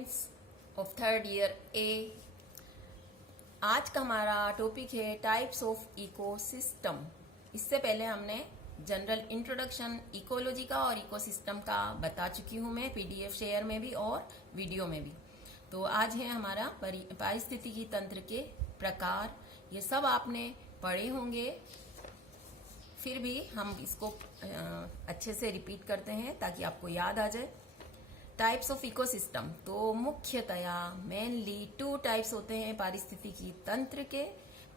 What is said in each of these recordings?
Students of third year ए। आज का हमारा टॉपिक है टाइप्स ऑफ इकोसिस्टम। इससे पहले हमने जनरल इंट्रोडक्शन इकोलॉजी का और इकोसिस्टम का बता चुकी हूं मैं, पीडीएफ शेयर में भी और वीडियो में भी। तो आज है हमारा पारिस्थितिकी तंत्र के प्रकार। ये सब आपने पढ़े होंगे, फिर भी हम इसको अच्छे से रिपीट करते हैं ताकि आपको याद आ जाए। टाइप्स ऑफ इकोसिस्टम, तो मुख्यतया मेनली 2 टाइप्स होते हैं पारिस्थितिकी तंत्र के,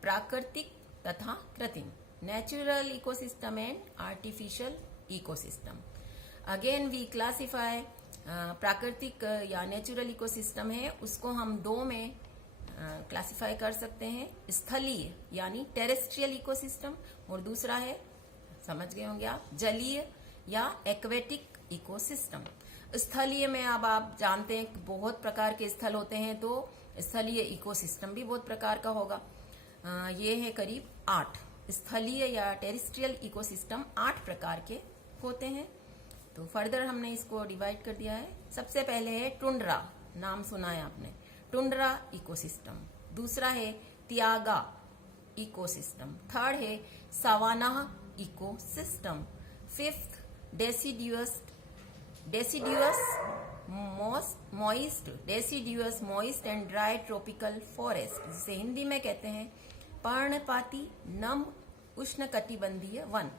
प्राकृतिक तथा कृत्रिम, natural ecosystem and artificial ecosystem. Again we classify प्राकृतिक या नेचुरल इकोसिस्टम है उसको हम 2 में क्लासिफाई कर सकते हैं, स्थलीय यानी टेरेस्ट्रियल इकोसिस्टम, और दूसरा है, समझ गए होंगे आप, जलीय या एक्वेटिक इकोसिस्टम। स्थलीय में अब आप जानते हैं कि बहुत प्रकार के स्थल होते हैं, तो स्थलीय इकोसिस्टम भी बहुत प्रकार का होगा। ये है करीब 8 स्थलीय या टेरेस्ट्रियल इकोसिस्टम 8 प्रकार के होते हैं। तो फर्दर हमने इसको डिवाइड कर दिया है। सबसे पहले है टुंड्रा, नाम सुना है आपने, टुंड्रा इकोसिस्टम। दूसरा है त्यागा इकोसिस्टम। थर्ड है savanna ecosystem. Fifth deciduous moist and dry tropical forest, जिसे हिंदी में कहते हैं पर्णपाती नम उष्णकटिबंधीय वन।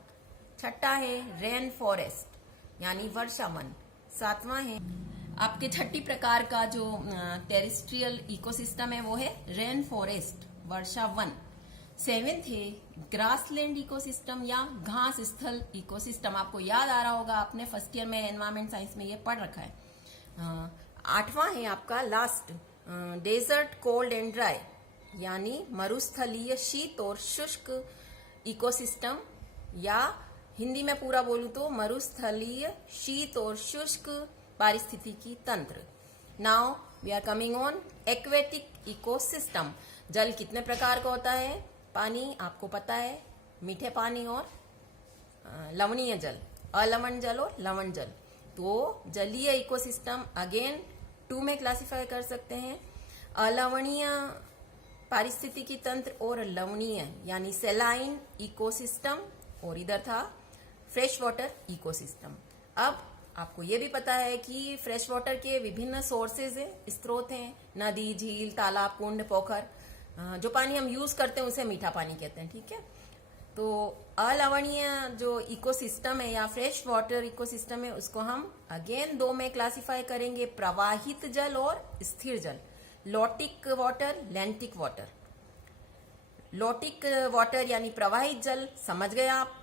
छठा है रेन फॉरेस्ट यानी वर्षा वन। 7वां है आपके छठी प्रकार का जो टेरेस्ट्रियल इकोसिस्टम है वो है रेन फॉरेस्ट, वर्षा वन। 7th है ग्रासलैंड इकोसिस्टम या घास स्थल इकोसिस्टम। आपको याद आ रहा होगा, आपने फर्स्ट ईयर में एनवायरमेंट साइंस में ये पढ़ रखा है। 8वां है आपका last desert cold and dry यानी मरुस्थलीय शीत और शुष्क इकोसिस्टम, या हिंदी में पूरा बोलूं तो मरुस्थलीय शीत और शुष्क पारिस्थितिकी तंत्र। Now we are coming on aquatic ecosystem. जल कितने प्रकार का होता है? पानी आपको पता है, मीठे पानी और लवणीय जल, अलवण जल और लवण जल। तो जलीय इकोसिस्टम अगेन 2 में क्लासिफाई कर सकते हैं, अलवणीय पारिस्थितिकी तंत्र और लवणीय यानी सेलाइन इकोसिस्टम, और इधर था फ्रेश वाटर इकोसिस्टम। अब आपको ये भी पता है कि फ्रेश वाटर के विभिन्न सोर्सेज है, स्रोत हैं, नदी, झील, तालाब, कुंड, पोखर। जो पानी हम यूज करते हैं उसे मीठा पानी कहते हैं, ठीक है। तो अलवणीय जो इकोसिस्टम है या फ्रेश वाटर इकोसिस्टम है उसको हम अगेन 2 में क्लासिफाई करेंगे, प्रवाहित जल और स्थिर जल, lotic water, lentic water. Lotic water यानी प्रवाहित जल, समझ गए आप,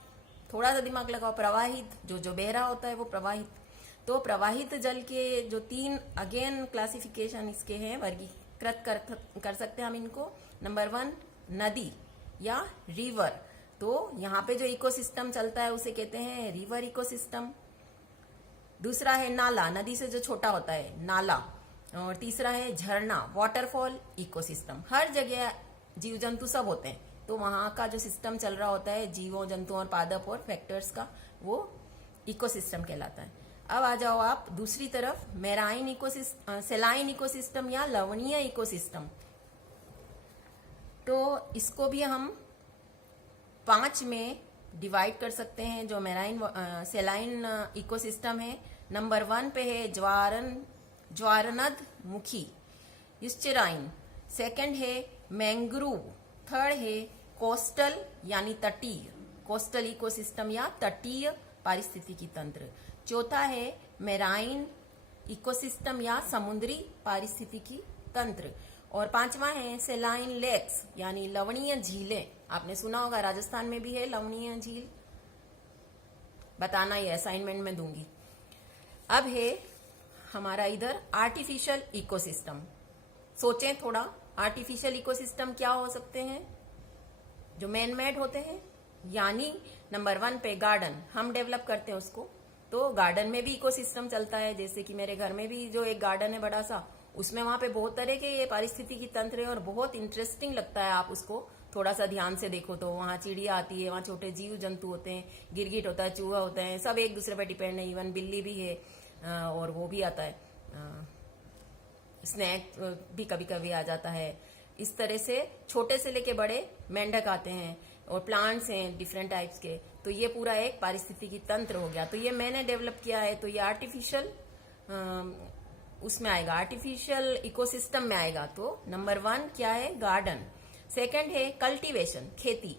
थोड़ा सा दिमाग लगाओ, प्रवाहित जो बह रहा होता है वो प्रवाहित। तो प्रवाहित जल के जो 3 अगेन क्लासिफिकेशन इसके हैं, वर्गीकृत कर सकते हैं हम इनको। नंबर 1 नदी या रिवर, तो यहाँ पे जो इकोसिस्टम चलता है उसे कहते हैं रिवर इकोसिस्टम। दूसरा है नाला, नदी से जो छोटा होता है नाला। और तीसरा है झरना, वाटरफॉल इकोसिस्टम। हर जगह जीव जंतु सब होते हैं, तो वहां का जो सिस्टम चल रहा होता है जीवों, जंतुओं और पादप और फैक्टर्स का, वो इकोसिस्टम कहलाता है। अब आ जाओ आप दूसरी तरफ, मेराइन इकोसिस्टम, सेलाइन इकोसिस्टम या लवणीय इकोसिस्टम। तो इसको भी हम 5 में डिवाइड कर सकते हैं। जो मेराइन सेलाइन इकोसिस्टम है, नंबर 1 पे है ज्वारनद मुखी यूस्टेराइन, सेकंड है मैंग्रोव, थर्ड है कोस्टल यानी तटीय, कोस्टल इकोसिस्टम या तटीय पारिस्थितिकी तंत्र। चौथा है मेराइन इकोसिस्टम या समुद्री पारिस्थितिकी तंत्र। और 5वां है सेलाइन लेक्स यानी लवणीय झीलें। आपने सुना होगा, राजस्थान में भी है लवणीय झील, बताना, ये असाइनमेंट में दूंगी। अब है हमारा इधर आर्टिफिशियल इकोसिस्टम। सोचें थोड़ा, आर्टिफिशियल इकोसिस्टम क्या हो सकते हैं? जो मैन मेड होते हैं, यानी नंबर 1 पे गार्डन, हम डेवलप करते हैं उसको, तो गार्डन में भी इकोसिस्टम चलता है। जैसे कि मेरे घर में भी जो एक गार्डन है बड़ा सा, उसमें वहां पे बहुत तरह के ये पारिस्थितिकी तंत्र है और बहुत इंटरेस्टिंग लगता है। आप उसको थोड़ा सा ध्यान से देखो तो वहां चिड़िया आती है, वहां छोटे जीव जंतु होते हैं, गिरगिट होता है, चूहा होता है, सब एक दूसरे पर डिपेंड है, इवन बिल्ली भी है और वो भी आता है स्नैक भी कभी कभी आ जाता है। इस तरह से छोटे से लेके बड़े मेंढक आते हैं और प्लांट्स हैं डिफरेंट टाइप्स के। तो ये पूरा एक पारिस्थितिकी तंत्र हो गया। तो ये मैंने डेवलप किया है, तो ये आर्टिफिशियल उसमें आएगा, आर्टिफिशियल इकोसिस्टम में आएगा। तो नंबर 1 क्या है? गार्डन। सेकंड है कल्टीवेशन, खेती।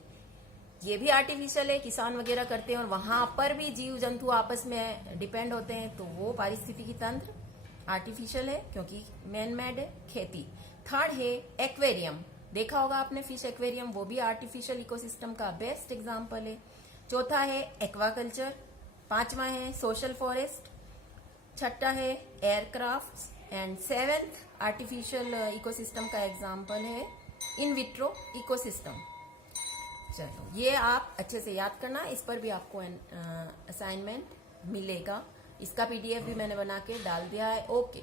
ये भी आर्टिफिशियल है, किसान वगैरह करते हैं और वहां पर भी जीव जंतु आपस में डिपेंड होते हैं, तो वो पारिस्थितिकी तंत्र आर्टिफिशियल है क्योंकि मैन मेड है। खेती। थर्ड है एक्वेरियम, देखा होगा आपने फिश एक्वेरियम, वो भी आर्टिफिशियल इकोसिस्टम का बेस्ट एग्जांपल है। चौथा है एक्वाकल्चर। पांचवा है सोशल फॉरेस्ट। छठा है aircraft and seventh artificial ecosystem का एग्जांपल है इन विट्रो इकोसिस्टम। चलो ये आप अच्छे से याद करना, इस पर भी आपको असाइनमेंट मिलेगा। इसका पीडीएफ भी मैंने बना के डाल दिया है। ओके।